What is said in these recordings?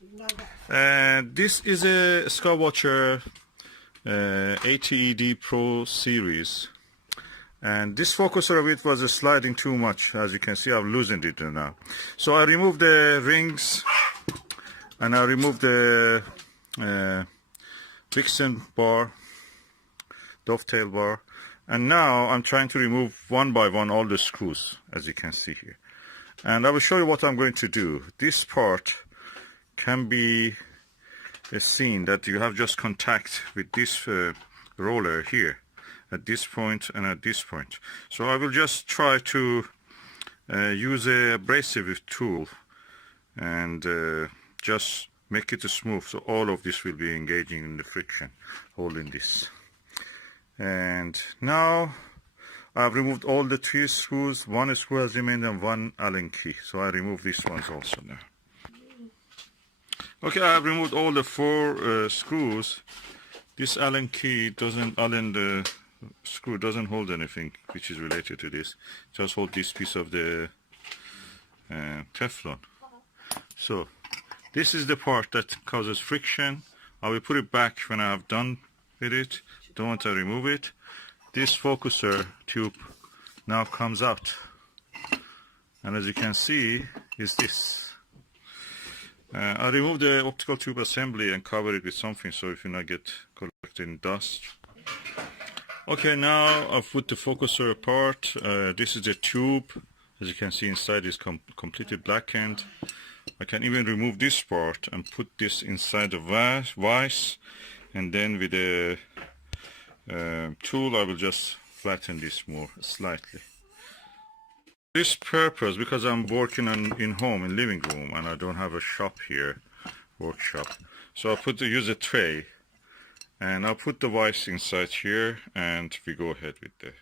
This is a Skywatcher 80 ED Pro series, and this focuser of it was sliding too much. As you can see, I've loosened it now. So I removed the rings and I removed the Vixen bar, dovetail bar, and now I'm trying to remove one by one all the screws, as you can see here. And I will show you what I'm going to do. This part can be seen that you have just contact with this roller here at this point and at this point. So I will just try to use a abrasive tool and just make it smooth, so all of this will be engaging in the friction holding this. And now I've removed all the 3 screws. 1 screw has remained and 1 Allen key, so I remove these ones also now. Okay, I have removed all the 4 screws. This Allen key doesn't, the screw doesn't hold anything which is related to this. Just hold this piece of the Teflon. So this is the part that causes friction. I will put it back when I have done with it. Don't want to remove it. This focuser tube now comes out, and as you can see is this. I removed the optical tube assembly and cover it with something so it will not get collected in dust. Okay, now I've put the focuser apart. This is the tube. As you can see, inside is completely blackened. I can even remove this part and put this inside the vise, and then with a tool I will just flatten this more slightly. This purpose, because I'm working in home, in living room, and I don't have a shop here, workshop, so I'll use a tray, and I'll put the vise inside here, and we go ahead with that.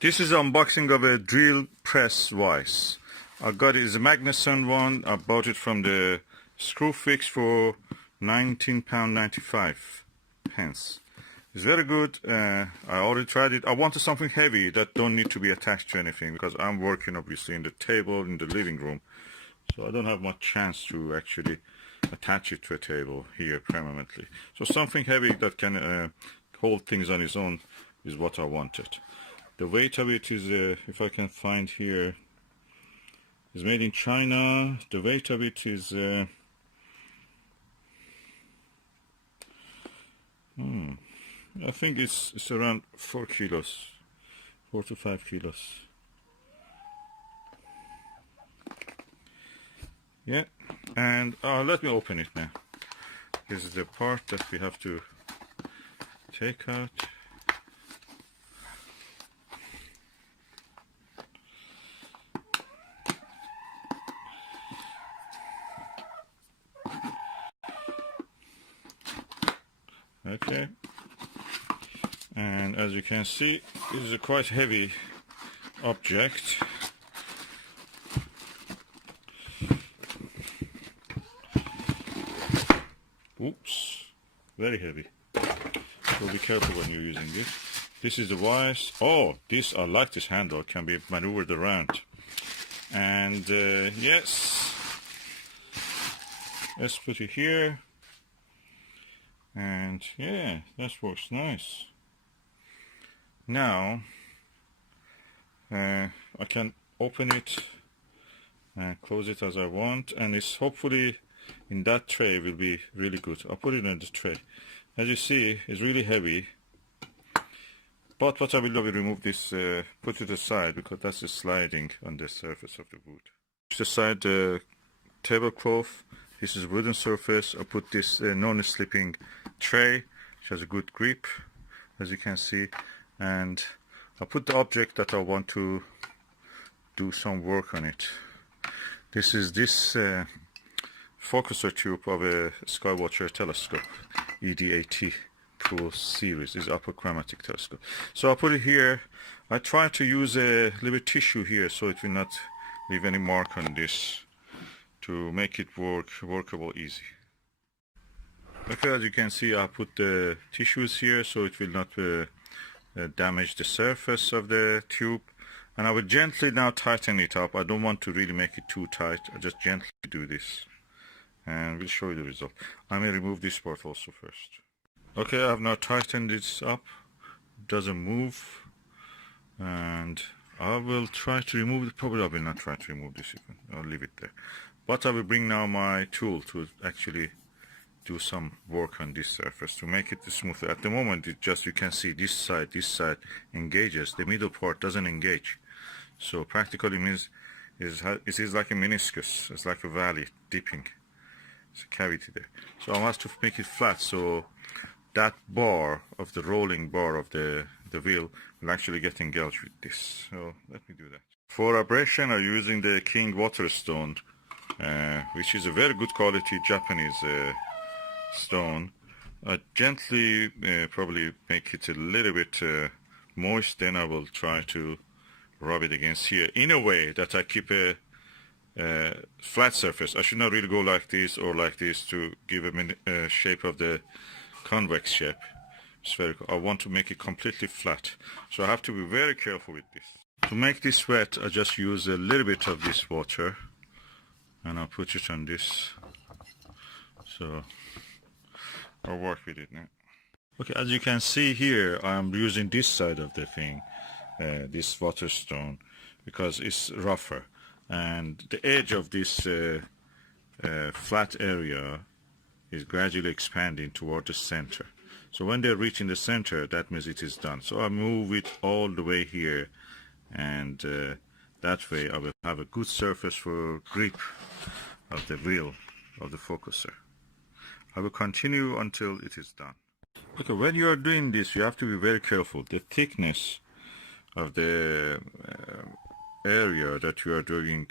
This is unboxing of a drill press vise. I got it, it's a Magnuson one. I bought it from the Screw Fix for £19.95. It's very good. I already tried it. I wanted something heavy that don't need to be attached to anything, because I'm working obviously in the table in the living room, so I don't have much chance to actually attach it to a table here permanently. So something heavy that can hold things on its own is what I wanted. The weight of it is, if I can find here, is made in China. The weight of it is I think it's around 4 kilos, 4 to 5 kilos. Yeah, and let me open it now. This is the part that we have to take out. Okay, and as you can see, it is a quite heavy object. Oops, very heavy, so be careful when you're using this. This is the vise. Oh, this, I like this handle, can be maneuvered around. And yes, let's put it here. And yeah, that works nice. Now I can open it and close it as I want, and it's hopefully in that tray will be really good. I'll put it in the tray. As you see, it's really heavy, but what I will do, I will remove this, put it aside, because that's sliding on the surface of the wood. Push aside the tablecloth. This is wooden surface. I put this non-slipping tray, which has a good grip, as you can see, and I put the object that I want to do some work on it. This is this focuser tube of a Skywatcher telescope, ED80 Pro series. This is upper chromatic telescope. So I put it here. I try to use a little tissue here so it will not leave any mark on this, to make it workable easy. Okay, as you can see, I put the tissues here so it will not damage the surface of the tube, and I will gently now tighten it up. I don't want to really make it too tight. I just gently do this, and we'll show you the result. I may remove this part also first. Okay, I have now tightened this up. It doesn't move, and I will try to remove it. Probably I will not try to remove this even. I'll leave it there. But I will bring now my tool to actually do some work on this surface to make it smoother. At the moment, it just, you can see this side engages. The middle part doesn't engage. So practically means it is like a meniscus. It's like a valley dipping. It's a cavity there. So I must to make it flat. So that bar of the rolling bar of the wheel will actually get engaged with this. So let me do that. For abrasion, I'm using the King Waterstone, which is a very good quality Japanese stone. I gently probably make it a little bit moist, then I will try to rub it against here in a way that I keep a flat surface. I should not really go like this or like this to give a shape of the convex shape. It's very cool. I want to make it completely flat, so I have to be very careful with this. To make this wet, I just use a little bit of this water and I'll put it on this. So I'll work with it now. Okay, as you can see here, I'm using this side of the thing, this waterstone, because it's rougher, and the edge of this flat area is gradually expanding toward the center. So when they're reaching the center, that means it is done. So I move it all the way here, and that way I will have a good surface for grip of the wheel of the focuser. I will continue until it is done. Okay, when you are doing this, you have to be very careful. The thickness of the area that you are doing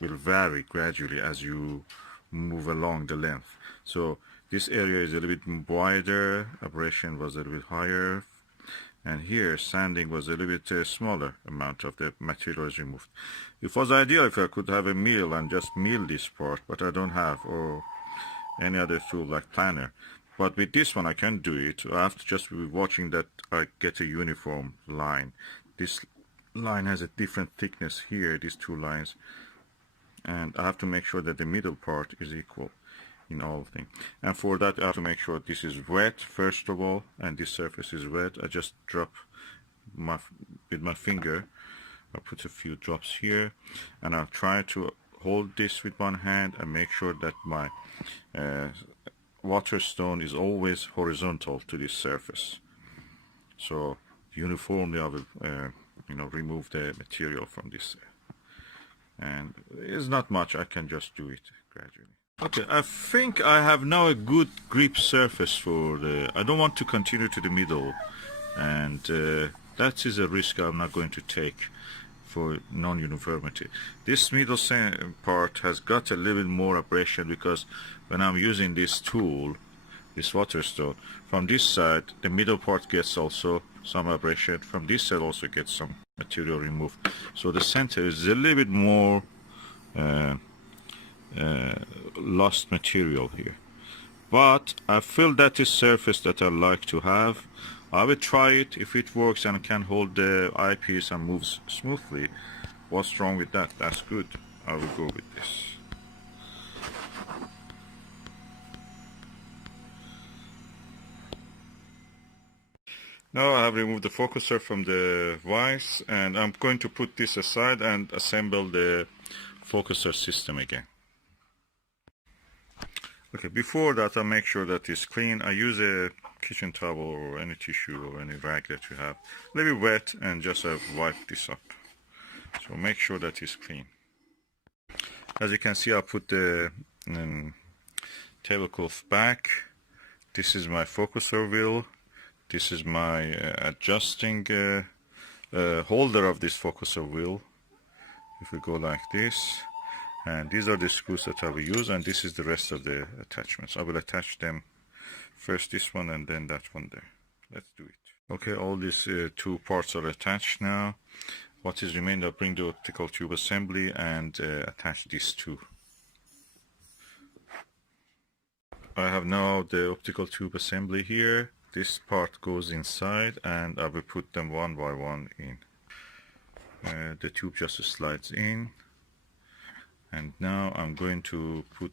will vary gradually as you move along the length. So this area is a little bit wider, abrasion was a little bit higher, and here sanding was a little bit smaller amount of the material is removed. It was ideal if I could have a mill and just mill this part, but I don't have, or any other tool like planer. But with this one I can do it. I have to just be watching that I get a uniform line. This line has a different thickness here, these two lines, and I have to make sure that the middle part is equal in all things. And for that I have to make sure this is wet first of all, and this surface is wet. I just drop with my finger, I'll put a few drops here, and I'll try to hold this with one hand and make sure that my waterstone is always horizontal to this surface. So uniformly I will remove the material from this, and it's not much. I can just do it gradually. Okay, I think I have now a good grip surface for the, I don't want to continue to the middle, and that is a risk I'm not going to take for non-uniformity. This middle part has got a little bit more abrasion because when I'm using this tool, this waterstone, from this side the middle part gets also some abrasion, from this side also gets some material removed, so the center is a little bit more lost material here. But I feel that is surface that I like to have. I will try it. If it works and can hold the eyepiece and moves smoothly, what's wrong with that? That's good. I will go with this. Now I have removed the focuser from the vise, and I'm going to put this aside and assemble the focuser system again. Okay, before that I make sure that it's clean. I use a kitchen towel or any tissue or any rag that you have, a little bit wet, and just wipe this up. So make sure that it's clean. As you can see, I put the tablecloth back. This is my focuser wheel. This is my adjusting holder of this focuser wheel. If we go like this, and these are the screws that I will use, and this is the rest of the attachments. I will attach them first, this one and then that one there. Let's do it. Okay, all these two parts are attached now. What is remained, I'll bring the optical tube assembly and attach these two. I have now the optical tube assembly here. This part goes inside, and I will put them one by one in. The tube just slides in, and now I'm going to put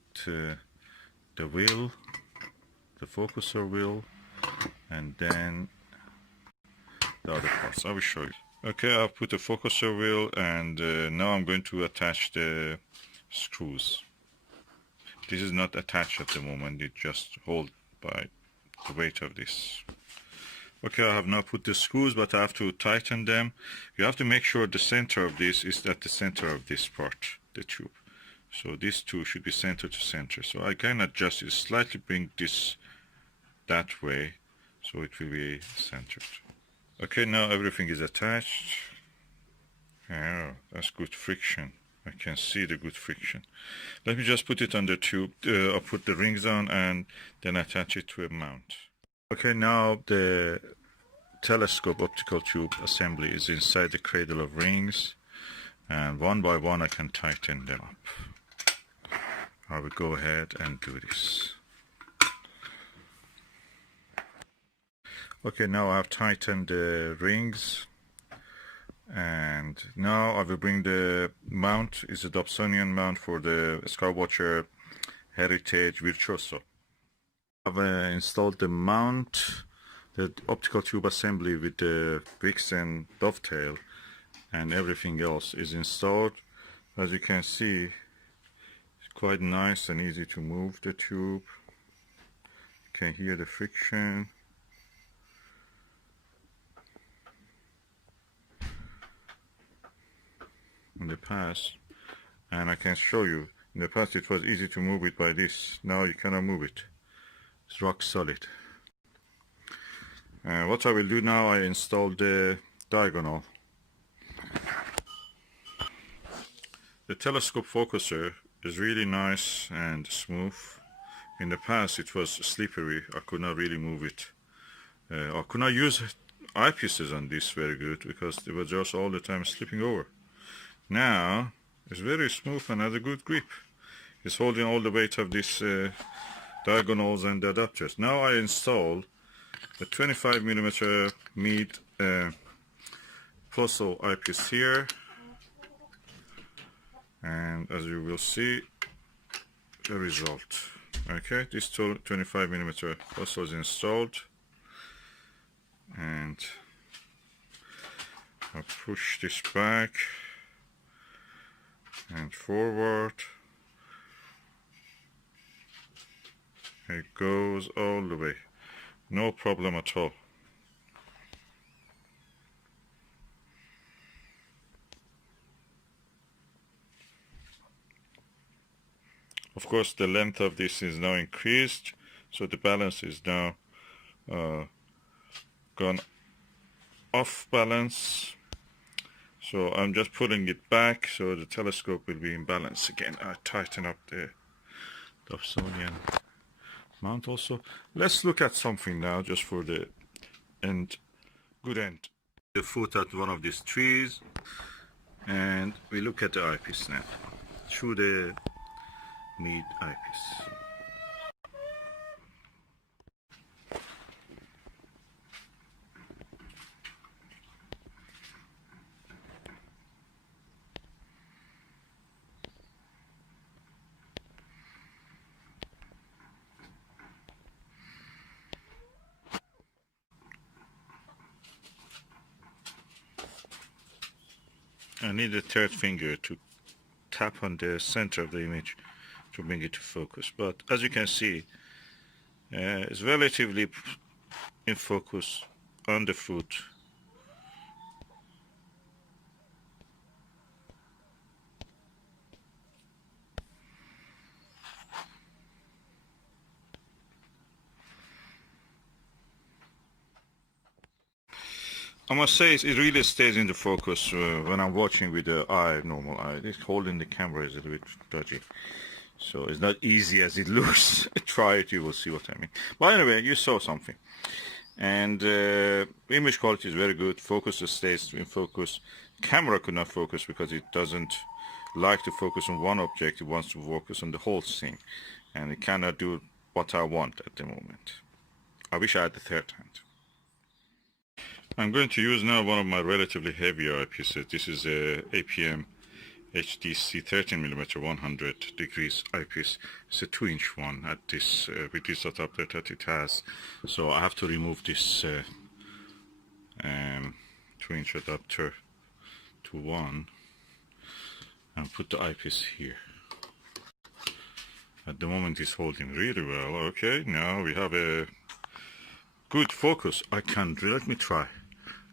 the wheel, the focuser wheel, and then the other parts. I will show you. Okay, I've put the focuser wheel, and now I'm going to attach the screws. This is not attached at the moment, it just hold by the weight of this. Okay, I have now put the screws, but I have to tighten them. You have to make sure the center of this is at the center of this part, the tube. So these two should be center to center. So I can adjust it, slightly bring this that way, so it will be centered. Okay, now everything is attached. Oh, that's good friction. I can see the good friction. Let me just put it on the tube. I'll put the rings on and then attach it to a mount. Okay, now the telescope optical tube assembly is inside the cradle of rings, and one by one I can tighten them up. I will go ahead and do this. Okay, now I've tightened the rings, and now I will bring the mount. It's a Dobsonian mount for the Skywatcher Heritage Virtuoso. I've installed the mount, the optical tube assembly with the wicks and dovetail, and everything else is installed. As you can see, it's quite nice and easy to move the tube. You can hear the friction. In the past, and I can show you, in the past it was easy to move it by this. Now you cannot move it. It's rock solid. What I will do now, I install the diagonal. The telescope focuser is really nice and smooth. In the past it was slippery. I could not really move it. I could not use eyepieces on this very good because they were just all the time slipping over. Now it's very smooth and has a good grip. It's holding all the weight of these diagonals and the adapters. Now I install the 25mm Meade Plus eyepiece here, and as you will see the result. Okay, this 25mm Plus is installed, and I push this back and forward. It goes all the way, no problem at all. Of course, the length of this is now increased, so the balance is now gone off balance. So I'm just pulling it back so the telescope will be in balance again. I tighten up the Dobsonian mount also. Let's look at something now just for the end, good end. The foot at one of these trees, and we look at the eyepiece now through the Meade eyepiece. I need a third finger to tap on the center of the image to bring it to focus, but as you can see, it's relatively in focus on the foot. I must say it really stays in the focus when I'm watching with the normal eye. This holding the camera is a little bit dodgy, so it's not easy as it looks. Try it, you will see what I mean. But anyway, you saw something, and image quality is very good. Focus stays in focus. Camera could not focus because it doesn't like to focus on one object. It wants to focus on the whole thing, and it cannot do what I want at the moment. I wish I had the third hand. I'm going to use now one of my relatively heavier eyepieces. This is a APM HDC 13mm 100 degrees eyepiece. It's a 2-inch one at this with this adapter that it has. So I have to remove this 2-inch adapter to one and put the eyepiece here. At the moment it's holding really well. Okay, now we have a good focus. Let me try.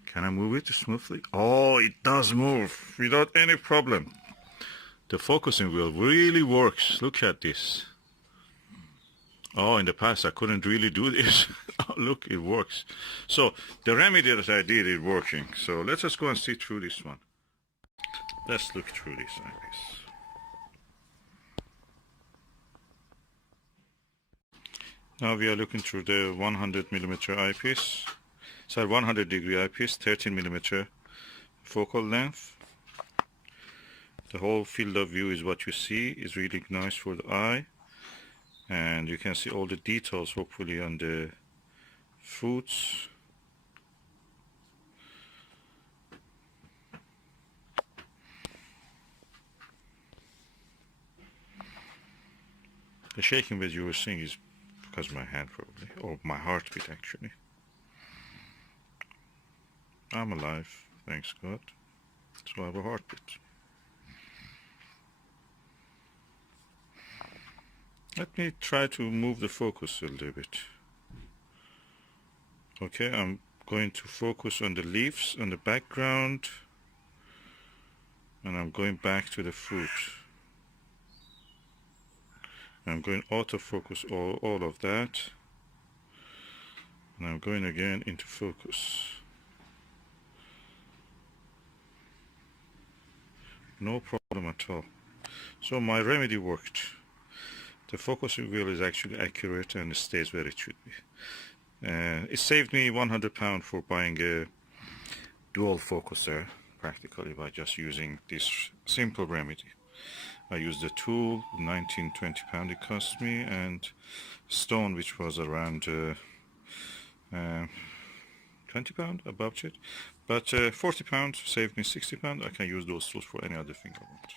Can I move it smoothly? Oh, it does move without any problem. The focusing wheel really works. Look at this. Oh, in the past I couldn't really do this. Look, it works. So the remedy that I did is working. So let's just go and see through this one. Let's look through this eyepiece. Now we are looking through the 100mm eyepiece. So 100 degree eyepiece, 13mm focal length. The whole field of view is what you see. Is really nice for the eye. And you can see all the details hopefully on the foods. The shaking that you were seeing is because of my hand probably, or my heartbeat actually. I'm alive, thanks God. So I have a heartbeat. Let me try to move the focus a little bit. Okay, I'm going to focus on the leaves, on the background, and I'm going back to the fruit. I'm going autofocus all of that, and I'm going again into focus. No problem at all. So my remedy worked. The focusing wheel is actually accurate and it stays where it should be. It saved me £100 for buying a dual focuser practically by just using this simple remedy. I used the tool, £19–20 it cost me, and stone, which was around £20 about it, but £40 saved me £60. I can use those tools for any other thing I want.